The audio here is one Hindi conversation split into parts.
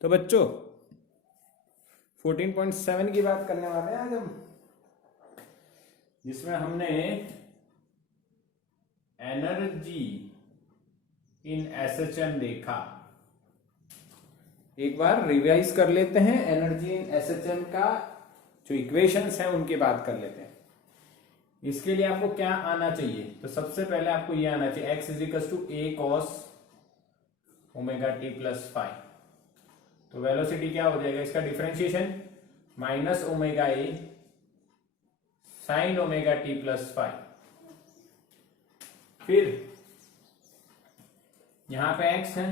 तो बच्चों 14.7 की बात करने वाले हैं आज हम, जिसमें हमने एनर्जी इन एसएचएम देखा। एक बार रिवाइज कर लेते हैं, एनर्जी इन एसएचएम का जो इक्वेशंस हैं उनकी बात कर लेते हैं। इसके लिए आपको क्या आना चाहिए? तो सबसे पहले आपको ये आना चाहिए x equals to A cos omega T plus five. तो वेलोसिटी क्या हो जाएगा इसका differentiation, minus omega A sine omega T plus five. फिर यहां पे x है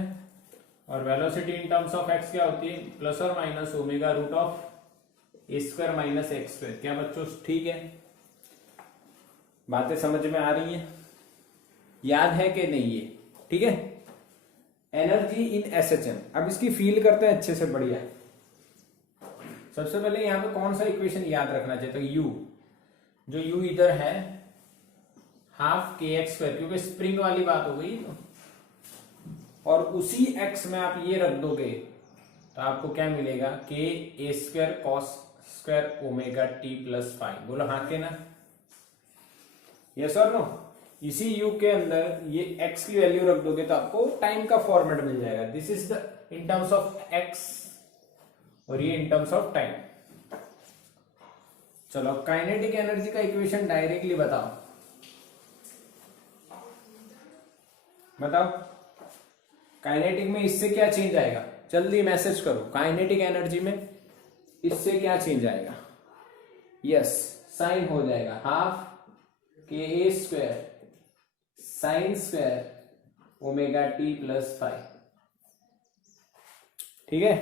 और velocity in terms of x क्या होती है, प्लस और minus omega root of A square minus x square. क्या बच्चों ठीक है? बातें समझ में आ रही हैं? याद है कि नहीं ये? ठीक है, एनर्जी इन एसएचएम। अब इसकी फील करते हैं अच्छे से, बढ़िया। सबसे पहले यहां पे कौन सा इक्वेशन याद रखना चाहिए? तो यू, जो यू इधर है हाफ के एक्स स्क्वायर, क्योंकि स्प्रिंग वाली बात हो गई तो, और उसी एक्स में आप ये रख दोगे तो आपको क्या मिलेगा, के ए square cos square omega T plus five. बोलो हाँ के ना, यस और नो? इसी u के अंदर ये x की वैल्यू रख दोगे तो आपको टाइम का फॉर्मेट मिल जाएगा। This is the in terms of x और ये इन टर्म्स ऑफ टाइम। चलो काइनेटिक एनर्जी का इक्वेशन डायरेक्टली बताओ, बताओ काइनेटिक में इससे क्या चेंज आएगा? जल्दी मैसेज करो, काइनेटिक एनर्जी में इससे क्या चेंज आएगा? यस, साइन हो जाएगा हाफ के ए square sine square omega T plus five. ठीक है,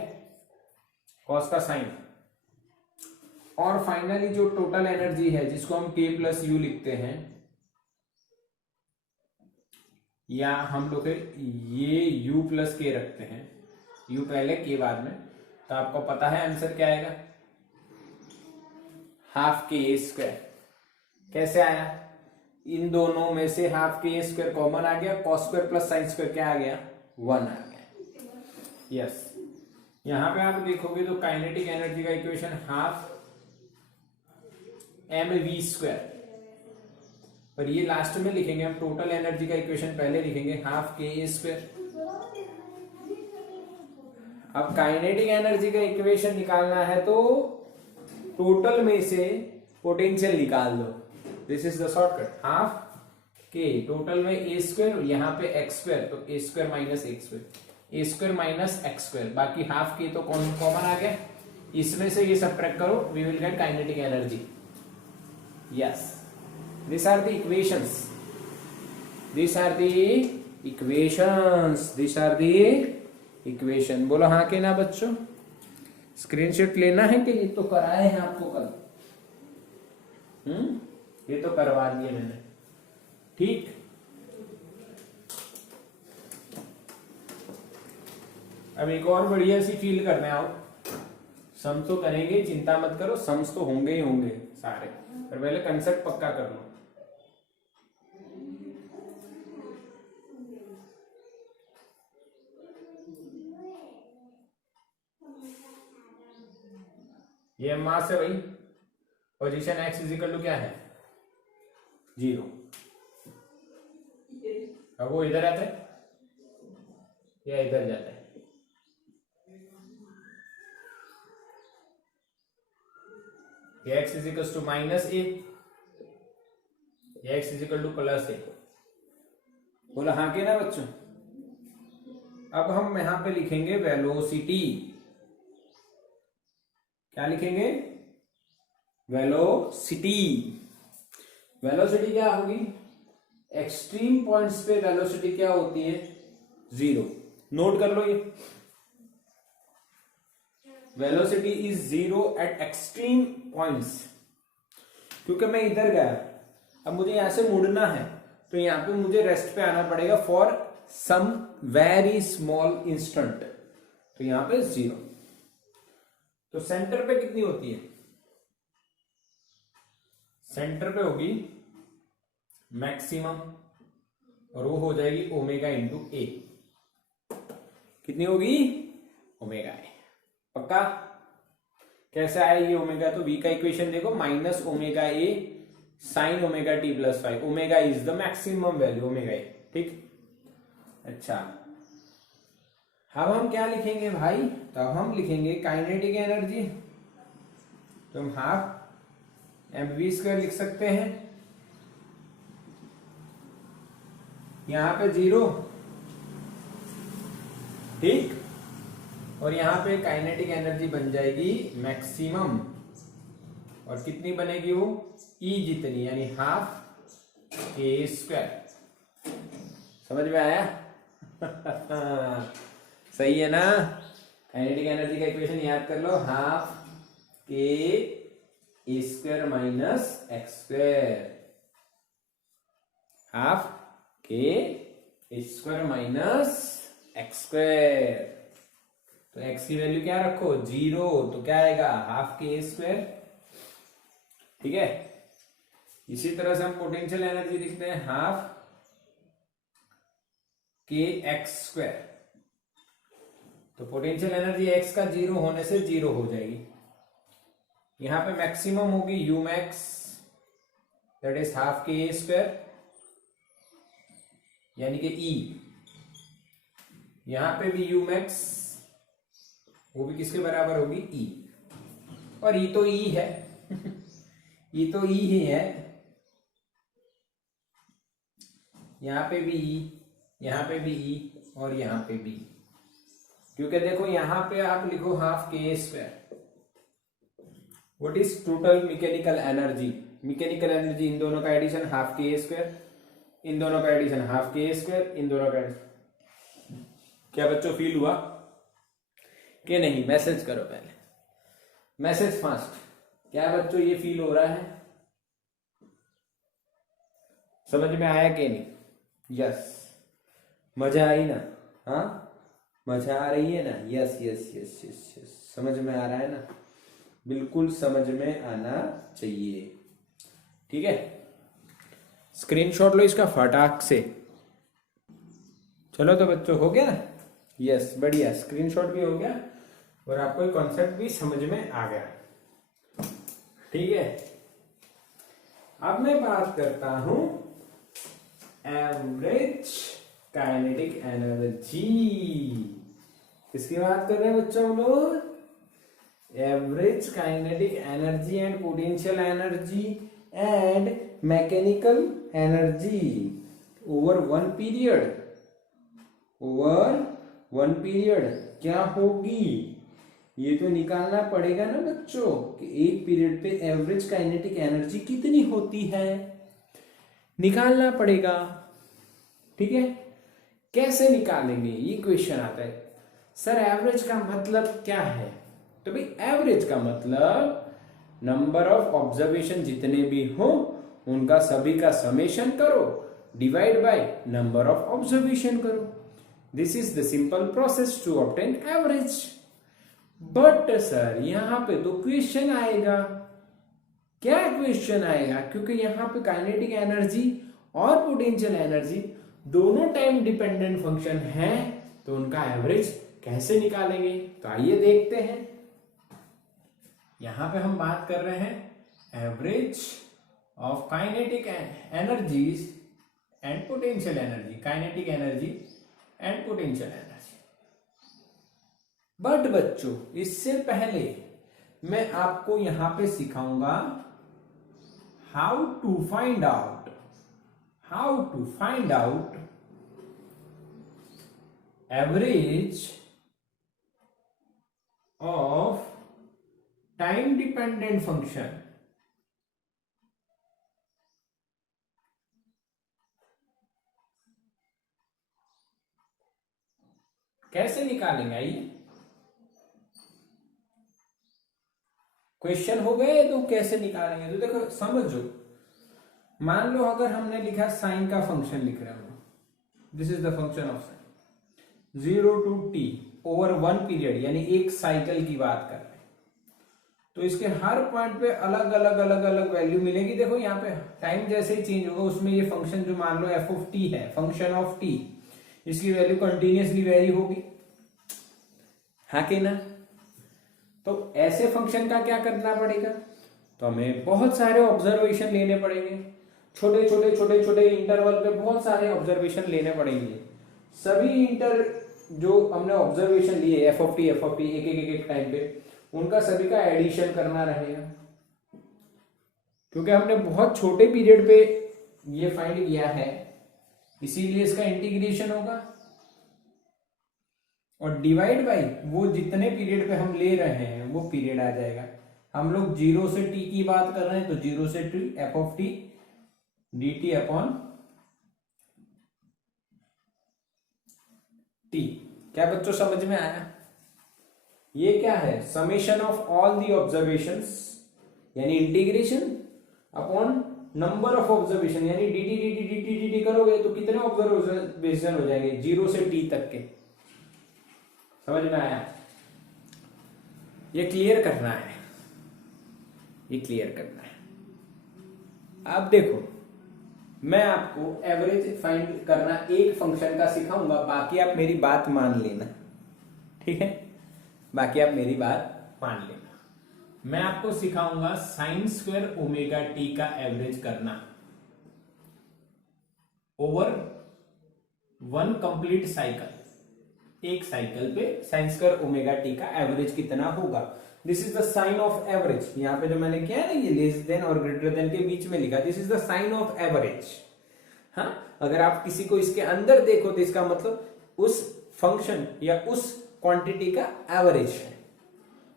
कॉस का साइन। और फाइनली जो टोटल एनर्जी है जिसको हम के प्लस यू लिखते हैं, या हम लोग ये यू प्लस के रखते हैं, यू पहले के बाद में, तो आपको पता है आंसर क्या आएगा, हाफ के ए स्क्वायर। कैसे आया? इन दोनों में से हाफ के ए स्क्वायर कॉमन आ गया, cos square plus sine square क्या आ गया, 1 आ गया। यस, यहां पे आप देखोगे तो काइनेटिक एनर्जी का equation half M V square, पर ये लास्ट में लिखेंगे हम। टोटल एनर्जी का इक्वेशन पहले लिखेंगे हाफ के ए स्क्वायर। अब काइनेटिक एनर्जी का इक्वेशन निकालना है तो टोटल में से पोटेंशियल निकाल दो। This is the shortcut, half के टोटल में ए स्क्वायर, यहाँ पे एक्स स्क्वायर, तो ए स्क्वायर माइनस एक्स स्क्वायर, ए स्क्वायर माइनस एक्स स्क्वायर, बाकी हाफ के तो कॉमन आ गया, इसमें से ये सबट्रैक्ट करो, we will get kinetic energy. Yes, this are the equations, this are the equations, this are the equation. बोलो हाँ के ना बच्चों? स्क्रीनशॉट लेना है कि ये तो कराए हैं आपको कल? ये तो करवा दिए मैंने, ठीक। अब एक और बढ़िया सी फील करने आओ। सम तो करेंगे, चिंता मत करो, सम्स तो होंगे ही होंगे सारे, पर पहले कंसेप्ट पक्का कर लो। ये मास है भाई, पोजीशन x इजिकल टू क्या है, 0। अब वो इधर आता है या इधर जाता है? ये x इजिकल टू माइनस ए, ये x इजिकल टू प्लस ए। बोला हाँ के ना बच्चों? अब हम यहां पे लिखेंगे वेलोसिटी। क्या लिखेंगे? वेलोसिटी। वेलोसिटी क्या होगी? एक्सट्रीम पॉइंट्स पे वेलोसिटी क्या होती है, 0। नोट कर लो ये, velocity is 0 eight extreme points. क्योंकि मैं इधर गया, अब मुझे यहां से मुड़ना है, तो यहां पे मुझे रेस्ट पे आना पड़ेगा for some very small instant, तो यहां पे 0। तो सेंटर पे कितनी होती है? सेंटर पे होगी मैक्सिमम, और वो हो जाएगी ओमेगा इंटू ए। कितनी होगी? Omega A. पक्का? कैसे आया ये ओमेगा? तो v का इक्वेशन देखो, minus omega A sine omega T plus 5, omega is the maximum value, omega A, ठीक। अच्छा, अब हम क्या लिखेंगे भाई? तो अब हम लिखेंगे काइनेटिक एनर्जी, तो हम हाफ mv² लिख सकते हैं, यहां पे 0, ठीक, और यहां पे काइनेटिक एनर्जी बन जाएगी मैक्सिमम, और कितनी बनेगी वो? E जितनी, यानी हाफ k²। समझ में आया? सही है ना? काइनेटिक एनर्जी का इक्वेशन याद कर लो, half k² minus x², half k² minus x²। तो x की वैल्यू क्या रखो? 0, तो क्या आएगा? हाफ k², ठीक है। इसी तरह से हम पोटेंशियल एनर्जी लिखते हैं, हाफ kx²। तो पोटेंशियल एनर्जी x का 0 होने से 0 हो जाएगी, यहां पे मैक्सिमम होगी u max, that is half k² यानी कि E, यहां पे भी u max, वो भी किसके बराबर होगी? E, और E तो E है E तो E ही है, यहां पे भी E, यहां पे भी E, और यहां पे भी, क्योंकि देखो यहां पे आप लिखो half k², what is total mechanical energy? Mechanical energy in दोनों का एडिशन हाफ k², इन दोनों का एडिशन हाफ k², इन दोनों का एडिशन। क्या बच्चों फील हुआ कि नहीं? मैसेज करो पहले, मैसेज फास्ट। क्या बच्चों ये फील हो रहा है? समझ में आया कि नहीं? यस, मजा आई ना? हाँ, मजा आ रही है ना? Yes yes yes yes yes, समझ में आ रहा है ना? बिल्कुल समझ में आना चाहिए, ठीक है। स्क्रीनशॉट लो इसका फटाक से। चलो तो बच्चों, हो गया? यस, बढ़िया, स्क्रीनशॉट भी हो गया और आपको कॉन्सेप्ट भी समझ में आ गया, ठीक है। अब मैं बात करता हूं एवरेज काइनेटिक एनर्जी। किसकी बात कर रहे हैं बच्चों हम लोग? Average kinetic energy and potential energy and mechanical energy over one period, over one period क्या होगी? ये तो निकालना पड़ेगा ना बच्चों कि एक पीरियड पे एवरेज काइनेटिक एनर्जी कितनी होती है, निकालना पड़ेगा, ठीक है। कैसे निकालेंगे? ये क्वेश्चन आता है, सर एवरेज का मतलब क्या है? तो भाई एवरेज का मतलब नंबर ऑफ ऑब्जर्वेशन जितने भी हो उनका सभी का समेशन करो, divide by number of observation करो। This is the simple process to obtain average. But sir यहां पे तो क्वेश्चन आएगा। क्या क्वेश्चन आएगा? क्योंकि यहां पे काइनेटिक एनर्जी और पोटेंशियल एनर्जी दोनों टाइम डिपेंडेंट फंक्शन है, तो उनका एवरेज कैसे निकालेंगे? तो आइए देखते हैं। यहां पे हम बात कर रहे हैं average of kinetic energies and potential energy, kinetic energy and potential energy. But बच्चों इससे पहले मैं आपको यहां पे सिखाऊंगा how to find out average of time dependent function. कैसे निकालेंगे? आइए, क्वेश्चन हो गए तो कैसे निकालेंगे? तो देखो समझो, मान लो अगर हमने लिखा साइन का फंक्शन लिख रहे हो, this is the function of sine 0 to t over one period, यानी एक साइकिल की बात कर रहे हैं, तो इसके हर पॉइंट पे अलग अलग वैल्यू मिलेगी। देखो यहाँ पे टाइम जैसे ही चेंज होगा उसमें ये फंक्शन जो मान लो f of t है, फंक्शन ऑफ t, इसकी वैल्यू कंटिन्यूसली वेरी होगी, हाँ कि ना? तो ऐसे फंक्शन का क्या करना पड़ेगा, तो हमें बहुत सारे ऑब्जर्वेशन लेने पड़ेंगे, छोटे छोटे छोटे छोटे इंटरवल पे बहुत सारे ऑब्जर्वेशन लेने पड़ेंगे। सभी जो हमने ऑब्जर्वेशन लिए एफ ऑफ टी एक एक एक टाइम पे, उनका सभी का एडिशन करना रहेगा, क्योंकि हमने बहुत छोटे पीरियड पे ये फाइंड किया है, इसीलिए इसका इंटीग्रेशन होगा और डिवाइड बाई वो जितने पीरियड पे हम ले रहे हैं वो पीरियड आ जाएगा। हम लोग 0 से t की बात कर रहे हैं तो 0 से t F of T D T upon T. क्या बच्चों समझ में आया? ये क्या है, summation of all the observations यानी integration upon number of observation, यानी dt dt dt dt करोगे तो कितने ऑब्जर्वेशन हो जाएंगे 0 से t तक के। समझ में आया? ये क्लियर करना है, ये क्लियर करना है। अब देखो, मैं आपको एवरेज फाइंड करना एक फंक्शन का सिखाऊंगा, बाकी आप मेरी बात मान लेना, ठीक है? बाकी आप मेरी बात मान लेना। मैं आपको सिखाऊंगा साइन स्क्वायर ओमेगा टी का एवरेज करना ओवर वन कंप्लीट साइकिल। एक साइकिल पे साइन स्क्वायर ओमेगा टी का एवरेज कितना होगा। This is the sign of average. यहां पे जो मैंने किया है ना, ये लेस देन और ग्रेटर देन के बीच में लिखा, this is the sign of average. हाँ, अगर आप किसी को इसके अंदर देखो तो इसका मतलब उस फंक्शन या उस क्वांटिटी का एवरेज है।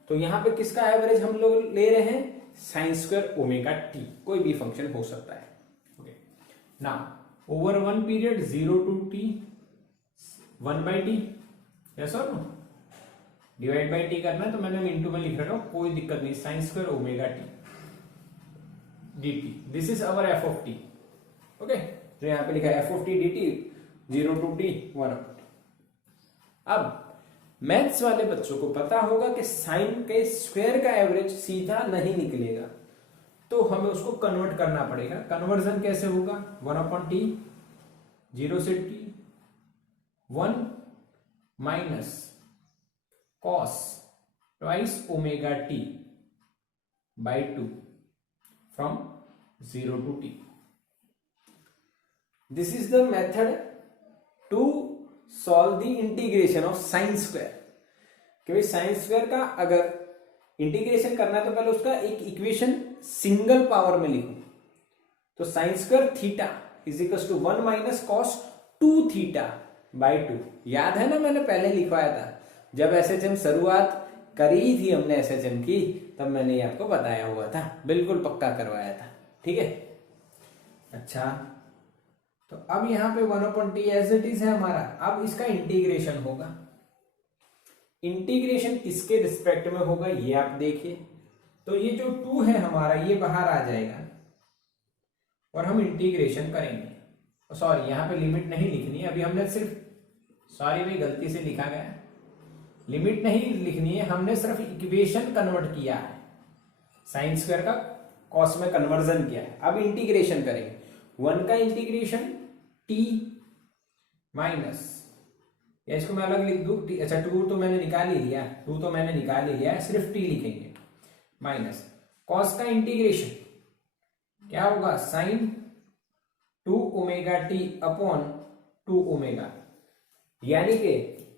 तो यहां पे किसका एवरेज हम लोग ले रहे हैं, साइन स्क्वायर ओमेगा टी, कोई भी फंक्शन हो सकता है। Okay, now over one period 0 to t 1/t, yes और नो? डिवाइड बाई टी करना है तो मैंने इंटू में लिख रहा हूं, कोई दिक्कत नहीं। Sign square omega T dt, this is our F of T. Okay, जो यहां पे लिखा है F of T dt 0 to t 1/t। अब मैथ्स वाले बच्चों को पता होगा कि साइन के स्क्वायर का एवरेज सीधा नहीं निकलेगा, तो हमें उसको कन्वर्ट करना पड़ेगा। कन्वर्जन कैसे होगा, 1/t 0 से t 1 minus cos twice omega t by 2 from 0 to t। This is the method to solve the integration of sine square. क्योंकि साइन स्क्वायर का अगर इंटीग्रेशन करना है तो पहले उसका एक इक्वेशन सिंगल पावर में लिखो, तो sine square theta is equal to 1 minus cos 2 theta by 2। याद है ना, मैंने पहले लिखवाया था जब एसएचएम शुरुआत करी थी हमने एसएचएम की, तब मैंने ये आपको बताया हुआ था, बिल्कुल पक्का करवाया था, ठीक है? अच्छा, तो अब यहां पे 1/t एज इट इज है हमारा। अब इसका इंटीग्रेशन होगा। इंटीग्रेशन किसके रिस्पेक्ट में होगा ये आप देखिए, तो ये जो 2 है हमारा ये बाहर आ जाएगा और हम इंटीग्रेशन करेंगे। सॉरी, यहां पे लिमिट नहीं लिखनी है, अभी हमने सिर्फ, सॉरी भाई गलती से लिखा गया, लिमिट नहीं लिखनी है, हमने सिर्फ इक्वेशन कन्वर्ट किया है, साइन स्क्वायर का कॉस में कन्वर्जन किया है। अब इंटीग्रेशन करेंगे, 1 का इंटीग्रेशन t माइनस, या इसको मैं अलग लिख दूं, अच्छा 2 तो मैंने निकाल ही लिया, 2 तो मैंने निकाल ही लिया, सिर्फ t लिखेंगे, माइनस कॉस का इंटीग्रेशन क्या होगा, sine 2 omega t upon 2 omega, यानी कि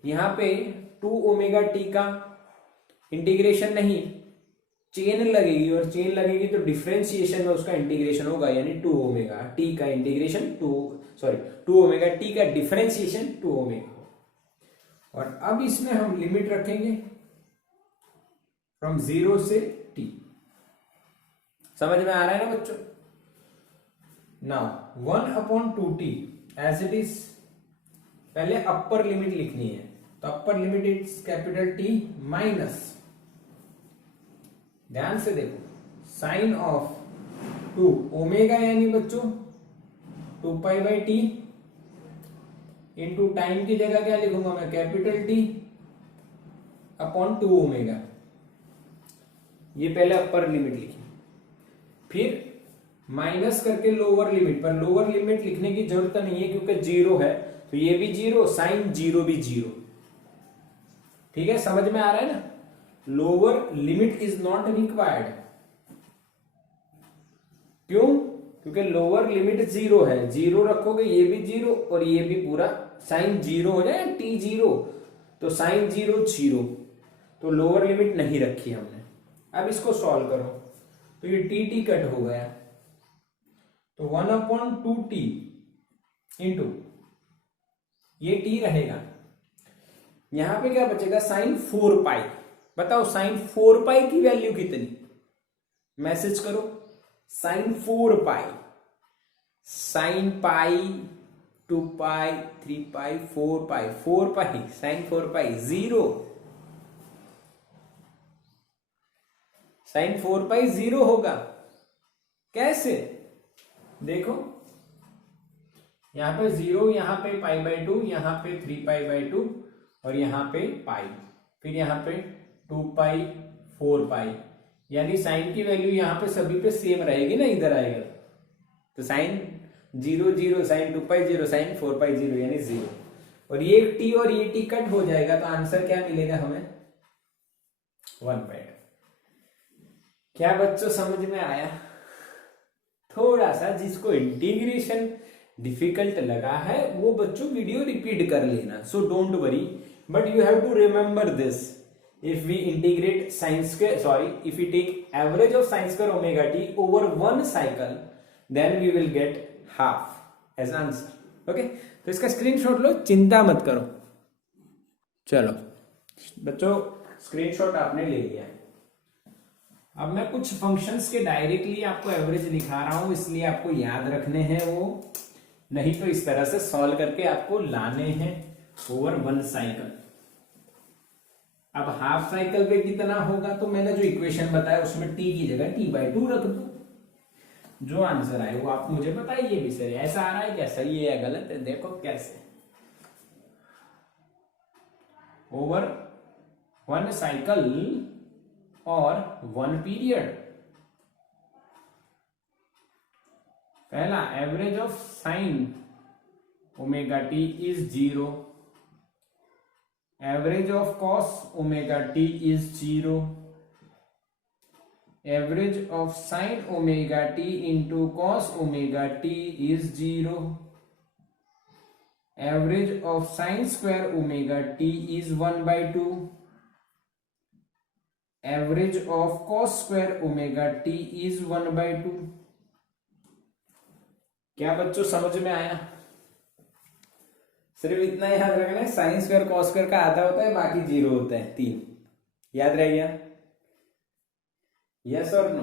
यहां पे 2 ओमेगा टी का इंटीग्रेशन नहीं, चेन लगेगी, और चेन लगेगी तो डिफरेंशिएशन में उसका इंटीग्रेशन होगा, यानी 2 ओमेगा टी का इंटीग्रेशन 2 ओमेगा टी का डिफरेंशिएशन 2 ओमेगा। और अब इसमें हम लिमिट रखेंगे फ्रॉम 0 से t। समझ में आ रहा है ना बच्चों? Now 1/2t as it is, पहले अपर लिमिट लिखनी है, तो upper limit is capital T minus, ध्यान से देखो, साइन ऑफ 2 ओमेगा यानी बच्चों 2π/t इंटू टाइम की जगह क्या लिखूंगा मैं, कैपिटल T अपॉन 2 ओमेगा। ये पहले अपर लिमिट लिखी, फिर माइनस करके लोअर लिमिट, पर लोअर लिमिट लिखने की जरूरत नहीं है क्योंकि 0 है, तो ये भी 0, साइन 0 भी 0, ठीक है? समझ में आ रहा है ना? Lower limit is not required. क्यों? क्योंकि लोअर लिमिट 0 है, 0 रखोगे ये भी 0 और ये भी पूरा साइन 0 हो जाए, t 0, तो साइन 0 0, तो लोअर लिमिट नहीं रखी हमने। अब इसको सॉल्व करो तो ये t कट हो गया, तो 1/2t इंटू ये t रहेगा, यहां पे क्या बचेगा साइन 4 पाई। बताओ साइन 4 पाई की वैल्यू कितनी? मैसेज करो साइन 4 पाई, साइन पाई 2 पाई 3 पाई 4 पाई 4 पाई साइन 4 पाई 0, साइन 4 पाई 0 होगा। कैसे? देखो यहां पे 0, यहां पे π/2, यहां पे 3π/2 और यहां पे पाई, फिर यहां पे 2 पाई 4 पाई, यानी साइन की वैल्यू यहां पे सभी पे सेम रहेगी ना, इधर आएगा तो साइन 0 0, साइन 2 पाई 0, साइन 4 पाई 0 यानी 0, और ये t और ये t कट हो जाएगा, तो आंसर क्या मिलेगा हमें? 1/2। क्या बच्चों समझ में आया? थोड़ा सा जिसको इंटीग्रेशन डिफिकल्ट लगा है वो बच्चों वीडियो रिपीट कर लेना, so don't worry, but you have to remember this. If we integrate sin square, if we take average of sin square omega t over one cycle, then we will get half as answer. Okay? तो इसका स्क्रीनशॉट लो, चिंता मत करो। चलो बच्चों स्क्रीनशॉट आपने ले लिया। अब मैं कुछ फंक्शंस के डायरेक्टली आपको एवरेज दिखा रहा हूं, इसलिए आपको याद रखने हैं वो, नहीं तो इस तरह से सॉल्व करके आपको लाने हैं ओवर वन साइकिल। अब हाफ साइकिल पे कितना होगा, तो मैंने जो इक्वेशन बताया उसमें t की जगह t/2 रख दो, जो आंसर आए वो आप मुझे बताइए भी सर ऐसा आ रहा है क्या, सही है या गलत है। देखो कैसे, ओवर वन साइकिल और वन पीरियड। पहला average of sine omega T is 0, average of cos omega t is 0, average of sin omega t into cos omega t is 0, average of sin square omega t is 1/2, average of cos square omega t is 1/2। क्या बच्चों समझ में आया? सिर्फ इतना याद रखना है, साइन स्क्वायर कॉस स्क्वायर का आधा होता है, बाकी 0 होता है, 3। याद रह गया? यस और नो?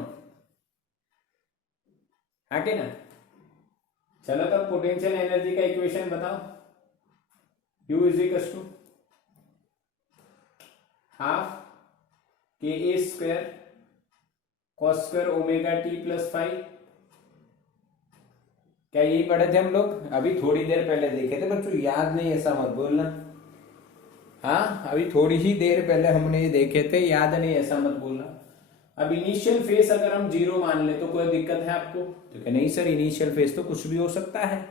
हाँ के ना? चलो तो पोटेंशियल एनर्जी का इक्वेशन बताओ। U is equal to half KA² cos square omega T plus 5। क्या यही पढ़े थे हम लोग? अभी थोड़ी देर पहले देखे थे बच्चों, याद नहीं ऐसा मत बोलना। हाँ अभी थोड़ी ही देर पहले हमने ये देखे थे, याद नहीं ऐसा मत बोलना। अब इनिशियल फेस अगर हम 0 मान ले तो कोई दिक्कत है आपको? तो क्या नहीं सर, इनिशियल फेस तो कुछ भी हो सकता है,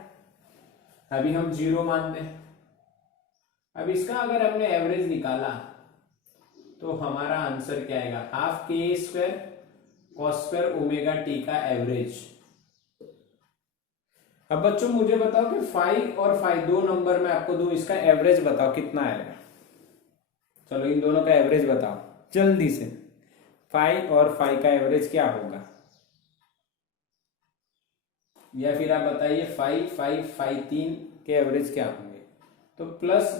अभी हम 0 मानते हैं। अब इसका अगर हमने एवरेज निकाला तो हमारा आंसर क्या आएगा? Half KA² cos square omega t का एवरेज। अब बच्चों मुझे बताओ कि फाइव और फाइव दो नंबर में आपको दूं, इसका एवरेज बताओ कितना आएगा। चलो इन दोनों का एवरेज बताओ जल्दी से, 5 और 5 का एवरेज क्या होगा, या फिर आप बताइए 5 5 5 3 के एवरेज क्या होंगे। तो प्लस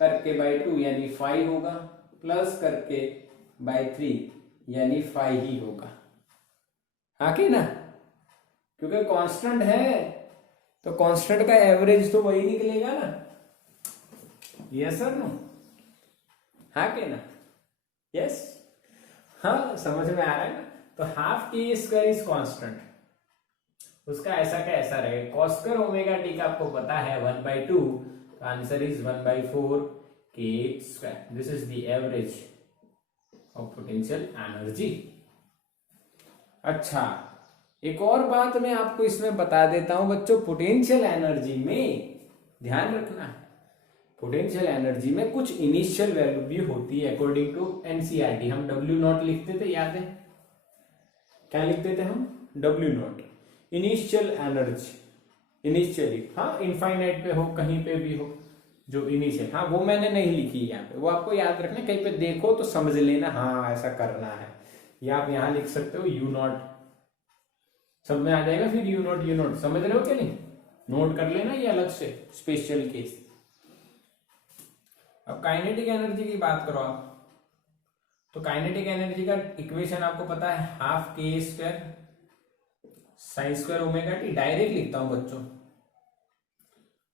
करके बाय 2 यानी 5 होगा, प्लस करके बाय 3 यानी 5 ही होगा। हाँ कि ना? क्योंकि कांस्टेंट है तो कांस्टेंट का एवरेज तो वही निकलेगा ना। यस और नो? हाँ के ना? यस, हाँ समझ में आ रहा है ना? तो हाफ KA² इज कांस्टेंट, उसका ऐसा का ऐसा रहेगा। कॉस स्क्वायर ओमेगा टी का आपको पता है 1/2, तो answer is 1/4 KA²। This is the average of potential energy. अच्छा एक और बात मैं आपको इसमें बता देता हूं बच्चों, पोटेंशियल एनर्जी में ध्यान रखना है, पोटेंशियल एनर्जी में कुछ इनिशियल वैल्यू भी होती है अकॉर्डिंग टू एनसीईआरटी। हम डब्ल्यू नॉट लिखते थे, याद है क्या लिखते थे हम? W not initial energy, initially, हाँ इनफाइनाइट पे हो कहीं पे भी हो जो इनिशियल, हाँ वो मैंने नहीं लिखी यहाँ पे, वो आपको याद रखना, कहीं पे देखो तो समझ लेना हाँ ऐसा करना है। या आप यहाँ लिख सकते हो यू नॉट, सब में आ जाएगा फिर यू नॉट, समझ रहे हो कि नहीं? नोट कर लेना ये अलग से स्पेशल केस। अब काइनेटिक एनर्जी की बात करो आप, तो काइनेटिक एनर्जी का इक्वेशन आपको पता है, half k square sine square omega T. Direct लिखता हूं बच्चों,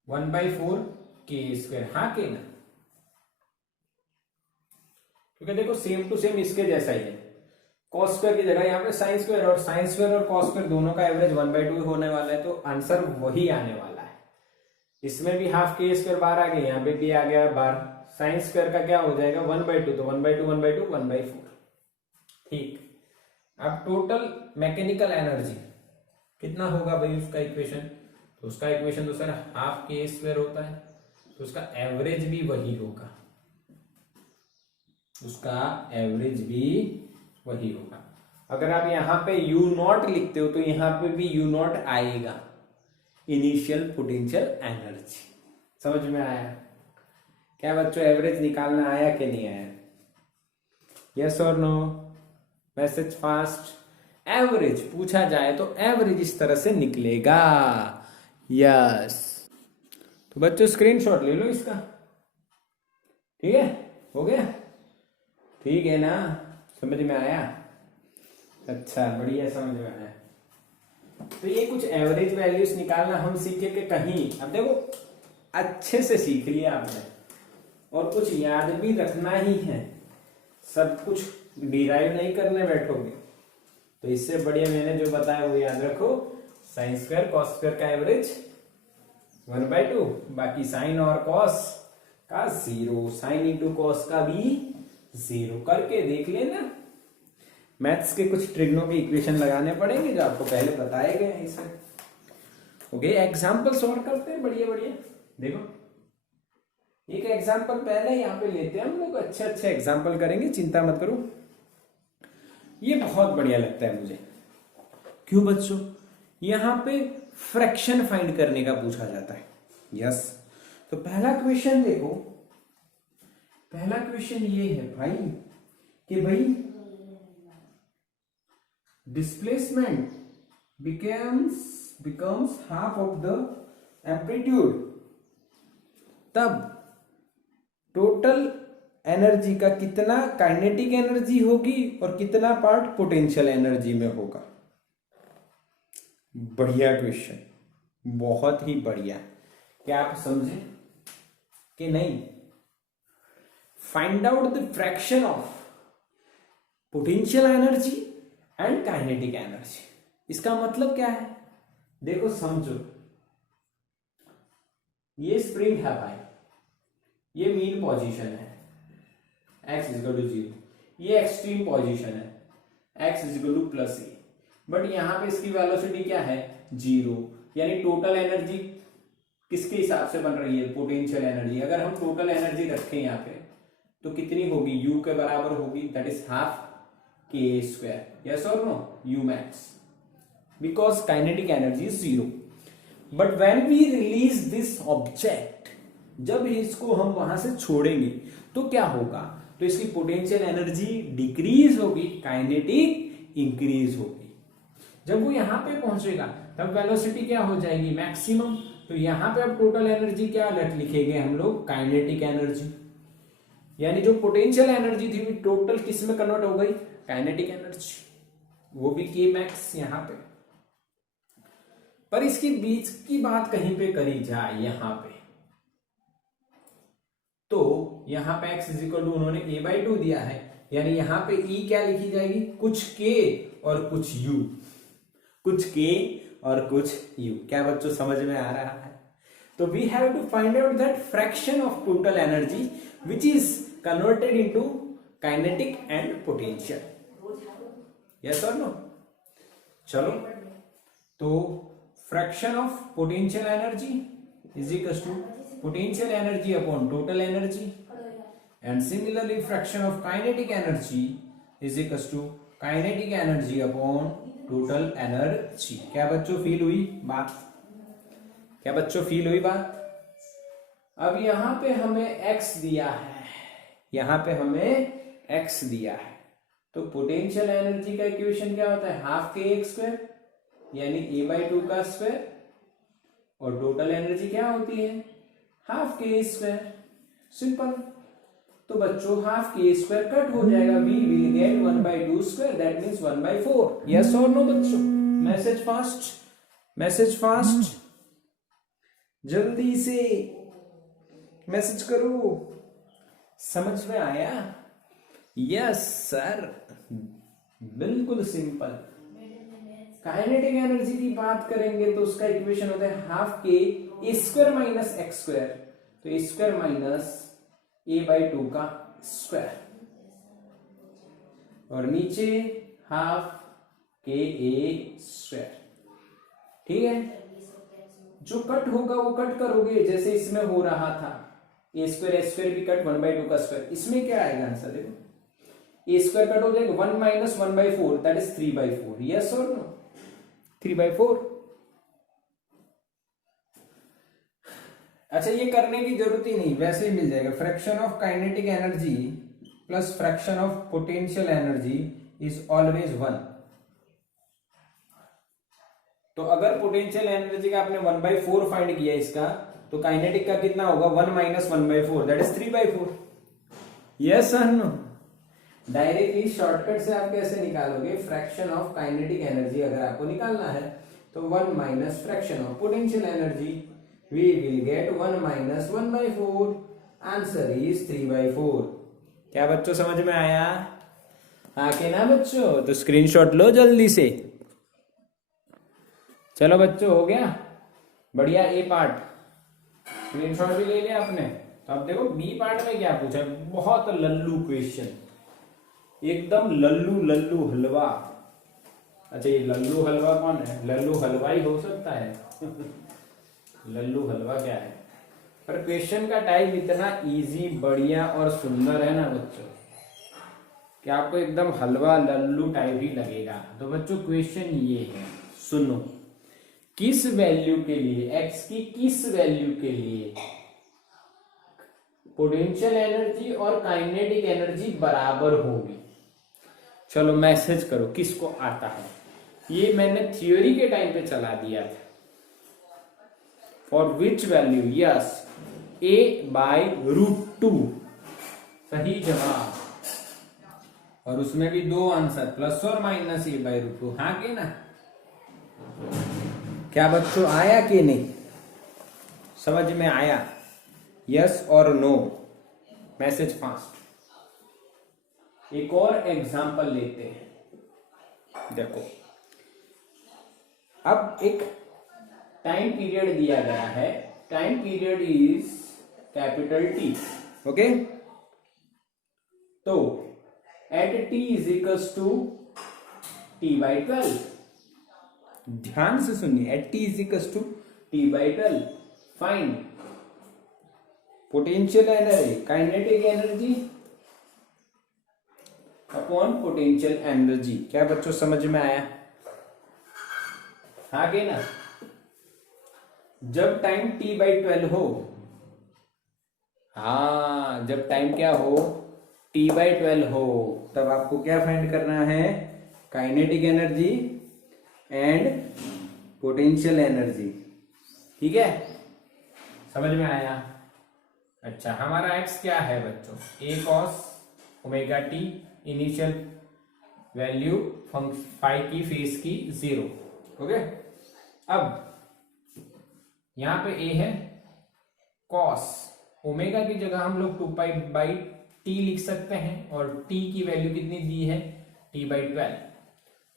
1/4 के स्क्वायर, हाँ के ना, क्योंकि देखो सेम टू सेम इसके जैसा ही है। कॉस स्क्वायर की जगह यहाँ पे साइन स्क्वायर, और साइन स्क्वायर और कॉस स्क्वायर दोनों का एवरेज 1/2 होने वाला है, तो आंसर वही आने वाला है। इसमें भी हाफ के स्क्वायर बार आ गया, यहाँ पे भी आ गया बार। साइन स्क्वायर का क्या हो जाएगा 1/2, तो 1/2 1/2 1/4। ठीक, अब टोटल मैकेनिकल एनर्जी कितना होगा भाई उसका इक्वेशन? तो उसका इक्वेशन तो सर हाफ के स्क्वायर होता है, तो उसका एवरेज भी वही होगा, उसका एवरेज भी वही होगा। अगर आप यहां पे यू नॉट लिखते हो तो यहां पे भी यू नॉट आएगा, इनिशियल पोटेंशियल एनर्जी। समझ में आया क्या बच्चों? एवरेज निकालना आया कि नहीं आया? यस और नो? Message fast. एवरेज पूछा जाए तो एवरेज इस तरह से निकलेगा, यस। तो बच्चों स्क्रीनशॉट ले लो इसका, ठीक है? हो गया? ठीक है ना? समझ में आया? अच्छा बढ़िया, समझ में आया। तो ये कुछ एवरेज वैल्यूज निकालना हम सीखे कि कहीं, अब देखो अच्छे से सीख लिया आपने, और कुछ याद भी रखना ही है, सब कुछ डिराइव नहीं करने बैठोगे। तो इससे बढ़िया मैंने जो बताया वो याद रखो, साइन स्क्वायर कॉस स्क्वायर का एवरेज 1/2, बाकी साइन और कॉस का 0, साइन इंटू कॉस का भी 0 करके देख लेना। मैथ्स के कुछ ट्रिग्नो के इक्वेशन लगाने पड़ेंगे जो आपको पहले बताए गए हैं इसे। ओके, एग्जाम्पल सॉल्व करते हैं बढ़िया बढ़िया। देखो एक एग्जाम्पल पहले यहाँ पे लेते हैं हम लोग, अच्छे अच्छे एग्जाम्पल करेंगे, चिंता मत करो। ये बहुत बढ़िया लगता है मुझे। क्यों बच्चों? यहां पे फ्रैक्शन फाइंड करने का पूछा जाता है। यस, तो पहला क्वेश्चन देखो, पहला क्वेश्चन ये है भाई कि भाई displacement becomes half of the amplitude, तब टोटल एनर्जी का कितना काइनेटिक एनर्जी होगी और कितना पार्ट पोटेंशियल एनर्जी में होगा। बढ़िया क्वेश्चन, बहुत ही बढ़िया। क्या आप समझे कि नहीं? Find out the fraction of potential energy and kinetic energy. इसका मतलब क्या है? देखो समझो, ये स्प्रिंग है भाई, ये मीन पोजीशन है, x इज इक्वल टू 0, ये एक्सट्रीम पोजीशन है, x is equal to +a, but यहां पे इसकी वेलोसिटी क्या है 0, यानी टोटल एनर्जी किसके हिसाब से बन रही है? Potential energy. अगर हम टोटल एनर्जी रखें यहाँ पे तो कितनी होगी? u के बराबर होगी, that is half k square. Yes और no? u max, because kinetic energy is 0। But when we release this object, जब इसको हम वहां से छोड़ेंगे तो क्या होगा? तो इसकी पोटेंशियल एनर्जी डिक्रीज होगी, काइनेटिक इंक्रीज होगी। जब वो यहां पे पहुंचेगा तब वेलोसिटी क्या हो जाएगी? मैक्सिमम। तो यहां पे अब टोटल एनर्जी क्या लिखेंगे हम लोग? Kinetic energy. यानी जो पोटेंशियल एनर्जी थी वो टोटल किस में कन्वर्ट हो गई? काइनेटिक एनर्जी, वो भी के मैक्स यहां पे। पर इसके बीच की बात कहीं पे करी जाए यहां पे, तो यहां पे x इज इक्वल टू उन्होंने a/2 दिया है, यानी यहां पे e क्या लिखी जाएगी? कुछ k और कुछ u, कुछ k और कुछ u। क्या बच्चों समझ में आ रहा है? तो we have to find out that fraction of total energy which is converted into kinetic and potential. Yes और नो? चलो, तो fraction of potential energy is equal to potential energy upon total energy, and similarly fraction of kinetic energy is equals to kinetic energy upon total energy. क्या बच्चों फील हुई बात? क्या बच्चों फील हुई बात? अब यहां पे हमें x दिया है, यहां पे हमें x दिया है, तो पोटेंशियल एनर्जी का इक्वेशन क्या होता है? हाफ के एक्स स्क्वायर यानी a/2 का स्क्वायर, और टोटल एनर्जी क्या होती है? Half k square. सिंपल। तो बच्चों हाफ के स्क्वायर कट हो जाएगा, we will get 1/2 square, that means 1/4। Yes और नो बच्चों? मैसेज फास्ट, मैसेज फास्ट, जल्दी से मैसेज करो। समझ में आया? यस सर, बिल्कुल सिंपल। काइनेटिक एनर्जी की बात करेंगे तो उसका इक्वेशन होता है half k square minus x square, तो स्क्वायर माइनस a/2 का स्क्वायर, और नीचे हाफ के ए स्क्वायर। ठीक है, जो कट होगा वो कट करोगे, जैसे इसमें हो रहा था ए स्क्वायर भी कट, 1/2 का स्क्वायर। इसमें क्या आएगा आंसर? देखो ए स्क्वायर कट हो जाएगा, 1 माइनस 1/4 दैट इज 3/4। यस और नो? 3/4। अच्छा, ये करने की जरूरत ही नहीं, वैसे ही मिल जाएगा। Fraction of kinetic energy plus fraction of potential energy is always 1। तो अगर पोटेंशियल एनर्जी का आपने 1/4 फाइंड किया इसका, तो काइनेटिक का कितना होगा? 1 माइनस 1/4 दैट इज 3/4। यस और नो? डायरेक्टली शॉर्टकट से आप कैसे निकालोगे? फ्रैक्शन ऑफ काइनेटिक एनर्जी अगर आपको निकालना है तो 1 minus fraction of potential energy, we will get 1 minus 1/4, answer is 3/4। क्या बच्चों समझ में आया? आके ना बच्चों, तो स्क्रीनशॉट लो जल्दी से। चलो बच्चों, हो गया बढ़िया ए पार्ट, स्क्रीनशॉट भी ले लिया आपने। तो अब देखो बी पार्ट में क्या पूछा, बहुत लल्लू क्वेश्चन, एकदम लल्लू लल्लू हलवा। अच्छा, ये लल्लू हलवा कौन है? लल्लू हलवाई हो सकता है लल्लू हलवा क्या है? पर क्वेश्चन का टाइप इतना इजी, बढ़िया और सुंदर है ना बच्चों, कि आपको एकदम हलवा लल्लू टाइप ही लगेगा। तो बच्चों क्वेश्चन ये है, सुनो। किस वैल्यू के लिए, एक्स की किस वैल्यू के लिए पोटेंशियल एनर्जी और काइनेटिक एनर्जी बराबर होगी? चलो मैसेज करो किसको आता है। ये मैंने थ्योरी के टाइम पे चला दिया था। For which value? Yes, a/√2 सही जवाब। और उसमें भी दो आंसर, प्लस और माइनस a/√2। हाँ के ना? क्या बच्चों आया कि नहीं? समझ में आया? यस और नो? Message fast. एक और एग्जांपल लेते हैं। देखो, अब एक टाइम पीरियड दिया गया है, time period is capital T. Okay, तो at T is equals to t/12। ध्यान से सुनिए, at T is equals to t/12। Find potential energy, kinetic energy upon potential energy. क्या बच्चों समझ में आया? आगे ना, जब टाइम t/12 हो, हाँ जब टाइम क्या हो? t/12 हो, तब आपको क्या फाइंड करना है? Kinetic energy and potential energy. ठीक है, समझ में आया? अच्छा, हमारा x क्या है बच्चों? a cos ω t, initial value phi की फेस की 0। ओके, अब यहां पे a है cos ओमेगा की जगह हम लोग 2π/t लिख सकते हैं, और t की वैल्यू कितनी दी है? t/12।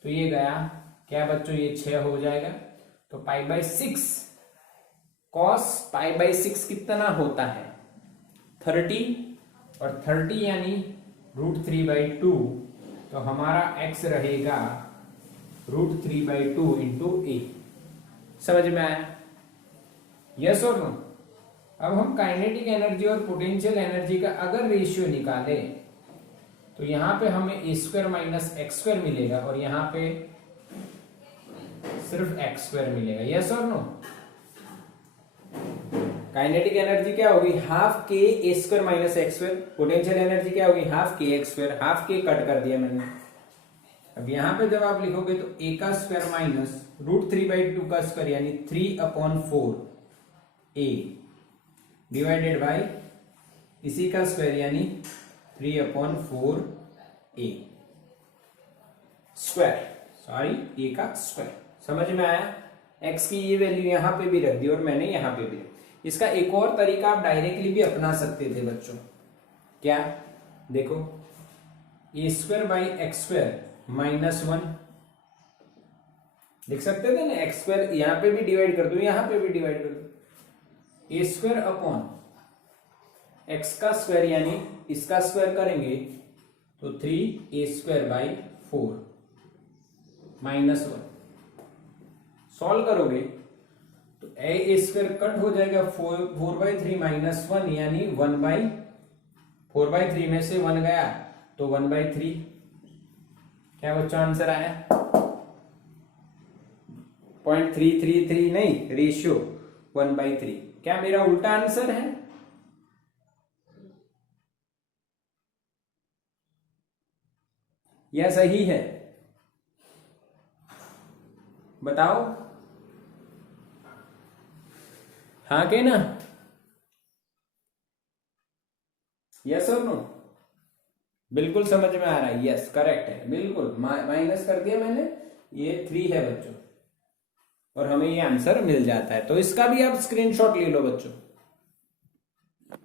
तो ये गया क्या बच्चों? ये 6 हो जाएगा। तो π/6 cos π/6 कितना होता है? 30, और 30 यानी √3/2। तो हमारा x रहेगा √3/2 इंटू a। समझ में आया? यस और नो? अब हम काइनेटिक एनर्जी और पोटेंशियल एनर्जी का अगर रेशियो निकाले तो यहां पे हमें a square minus x square मिलेगा और यहां पे सिर्फ एक्स स्क्वायर मिलेगा। यस और नो? काइनेटिक एनर्जी क्या होगी? हाफ के ए square minus x square. Potential energy क्या होगी? Half k x square. Half k cut कर दिया मैंने। अब यहां पे जब आप लिखोगे तो ए का स्क्वायर माइनस √3/2 का स्क्वायर यानी 3/4 ए डिवाइडेड बाय इसी का स्क्वायर यानी 3/4 ए स्क्वायर, सॉरी ए का स्क्वायर। समझ में आया? एक्स की ये वैल्यू यहां पे भी रख दी और मैंने यहां पे भी। इसका एक और तरीका आप डायरेक्टली भी अपना सकते थे बच्चों। क्या? देखो, ए स्क्वायर बाई एक्स स्क्वायर -1 लिख सकते थे ना। एक्स स्क्वायर यहां पे भी डिवाइड कर दो, यहां पे भी डिवाइड कर दो। ए स्क्वायर अपॉन एक्स का स्क्वायर यानी इसका स्क्वायर करेंगे तो 3a² 4 -1 सॉल्व करोगे तो a² कट हो जाएगा 4/3 -1 यानी 4/3 में से 1 गया तो 1/3। क्या बच्चों आंसर आया? 0.333 नहीं, रेशियो 1/3। क्या मेरा उल्टा आंसर है? या सही है? बताओ। हाँ के ना? यस और नो? बिल्कुल समझ में आ रहा है। यस करेक्ट है, बिल्कुल। माइनस कर दिया मैंने, ये 3 है बच्चों और हमें ये आंसर मिल जाता है। तो इसका भी आप स्क्रीनशॉट ले लो बच्चों।